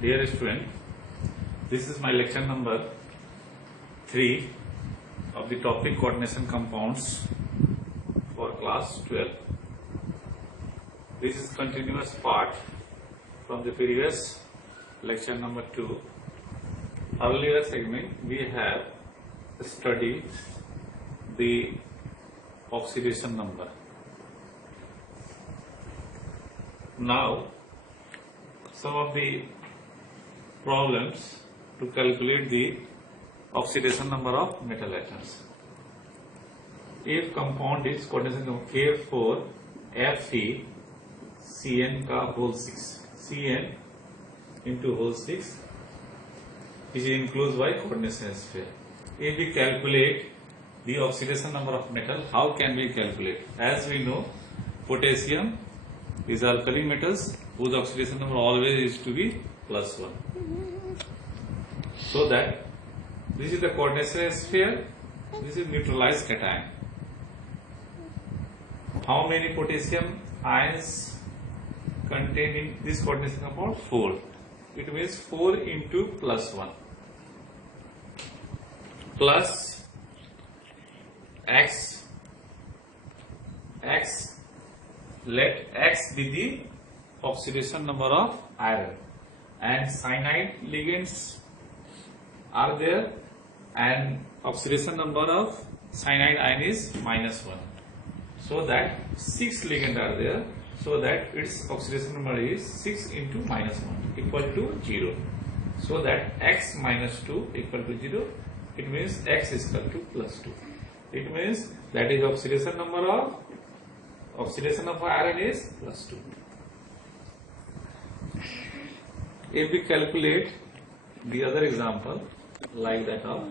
Dear student, this is my lecture number 3 of the topic coordination compounds for class 12. This is continuous part from the previous lecture number 2. Earlier segment we have studied the oxidation number. Now some of the problems to calculate the oxidation number of metal atoms. If compound is coordination number K4 Fe Cn का whole 6, Cn into whole 6 is enclosed by coordination sphere. If we calculate the oxidation number of metal, how can we calculate? As we know, potassium is alkali metals whose oxidation number always is to be +1. So that this is the coordination sphere, this is neutralized cation. How many potassium ions contained in this coordination compound? 4. It means 4 into +1 plus X. Let X be the oxidation number of iron, and cyanide ligands are there, and oxidation number of cyanide ion is -1. So that 6 ligands are there, so that its oxidation number is 6 into -1 equal to 0. So that X minus 2 equal to 0. It means X is equal to +2. It means that is oxidation number of iron is +2. If we calculate the other example like that of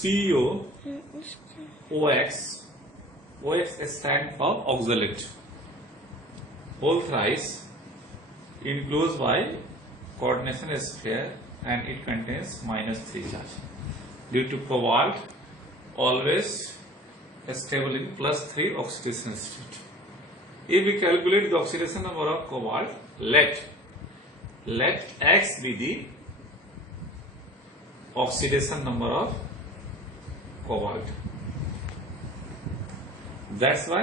COOX, OX stands for oxalate, whole thrice enclosed by coordination sphere, and it contains -3 charge. Due to cobalt always stable in +3 oxidation state. If we calculate the oxidation number of cobalt, let X be the oxidation number of cobalt. That's why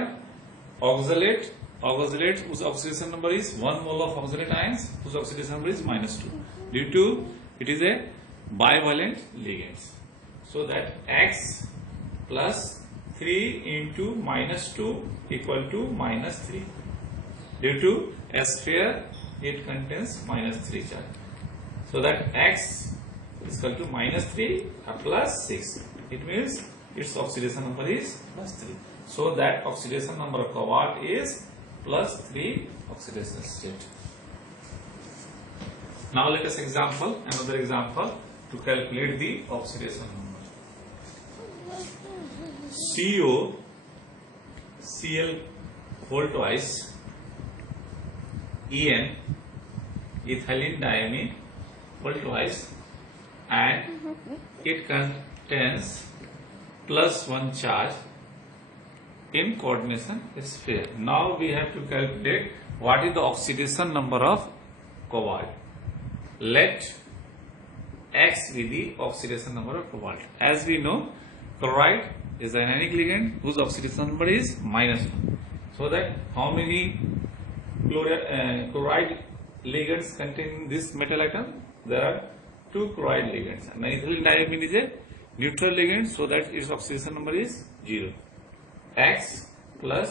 oxalate whose oxidation number is 1 mole of oxalate ions whose oxidation number is -2, due to it is a bivalent ligand. So that X plus 3 into -2 equal to -3. Due to a sphere, it contains -3 charge. So that X is equal to -3 plus 6. It means its oxidation number is +3. So that oxidation number of cobalt is +3 oxidation state. Now let us another example to calculate the oxidation number. COCl whole twice En ethylene diamine whole twice, and it contains +1 charge in coordination sphere. Now we have to calculate what is the oxidation number of cobalt. Let X be the oxidation number of cobalt. As we know, chloride is an anionic ligand whose oxidation number is -1. So that how many chloride ligands contain this metal atom? There are 2 chloride ligands. And ethylene diamine is a neutral ligand, so that its oxidation number is 0. X plus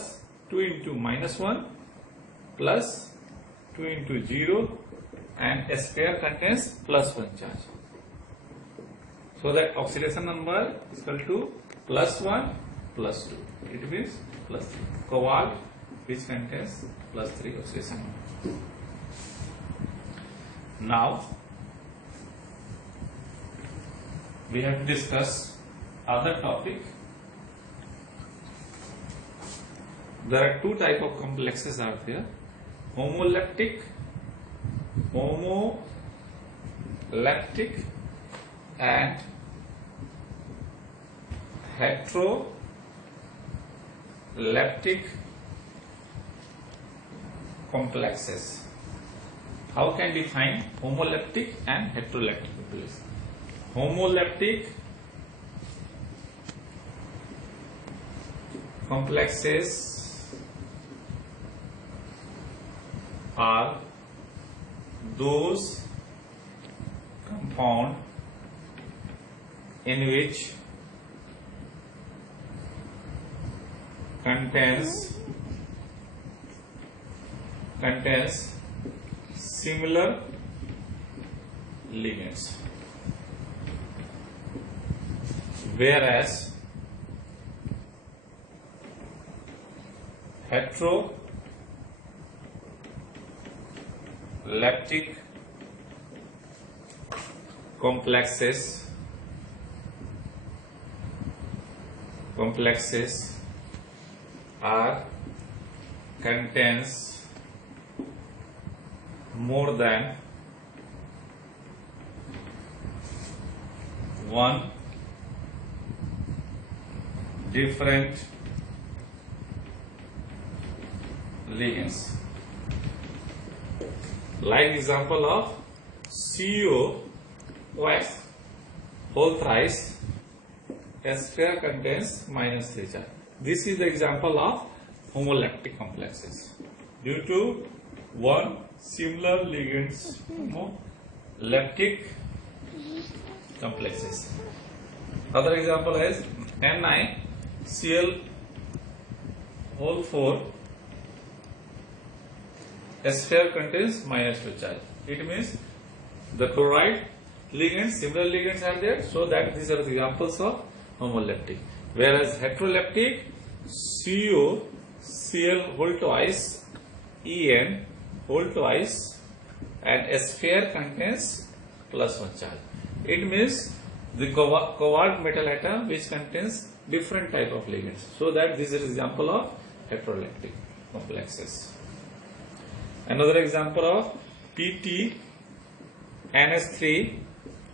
2 into -1 plus 2 into 0, and a sphere contains +1 charge. So that oxidation number is equal to +1 +2. It means +3. Cobalt, which contains +3 oxidation number. Now we have to discuss other topic. There are 2 type of complexes out there: homolactic and heterolactic complexes. how can we define homoleptic and heteroleptic population? Homoleptic complexes are those compound in which contains similar ligands, whereas heteroleptic complexes are contains more than one different ligands. Like example of COOH whole thrice S pair contains -3 charge. This is the example of homoleptic complexes due to one similar ligands. Homoleptic complexes. Other example is NiCl whole 4 S pair contains -2 charge. It means the chloride ligands, similar ligands are there, so that these are the examples of homoleptic. Whereas heteroleptic COCl whole twice En whole twice and S pair contains +1 charge. It means the cobalt metal atom which contains different type of ligands. So that this is an example of heteroleptic complexes. Another example of PT-NS3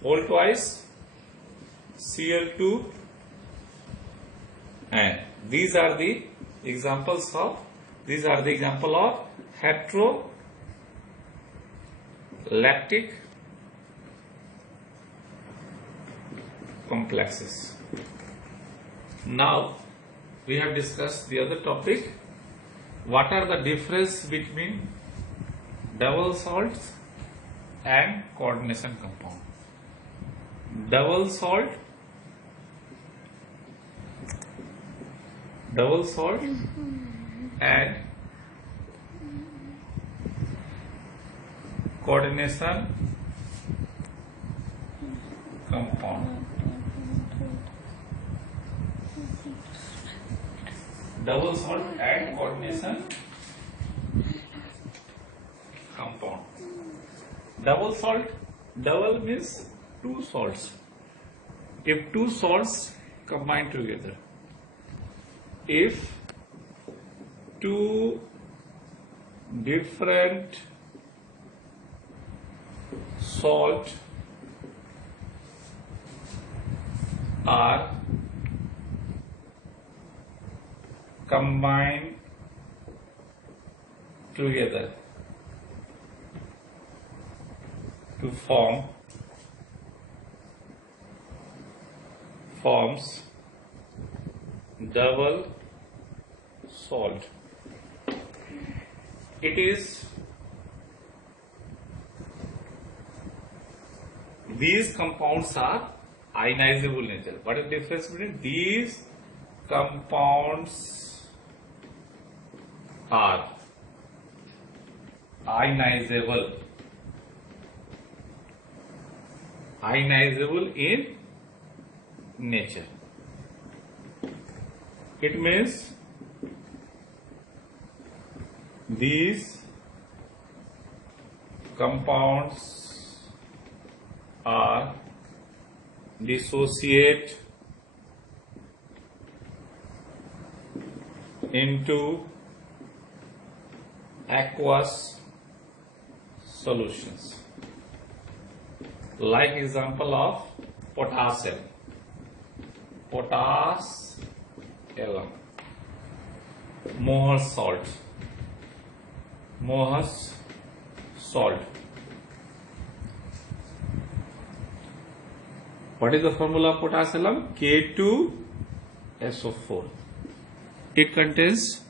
whole twice Cl2, and these are the examples of heteroleptic complexes. Now we have discussed the other topic. What are the difference between double salts and coordination compound? Double salt and coordination compound. Double salt and coordination compound. Double salt, double means two salts. If two salts combine together, if two different salt are combined together to forms double salt. It is these compounds are ionizable nature. What is the difference between these compounds are ionizable in nature. It means these compounds are dissociate into aqueous solutions. Like example of potassium. Mohs salt. What is the formula of potassium? K2SO4. It contains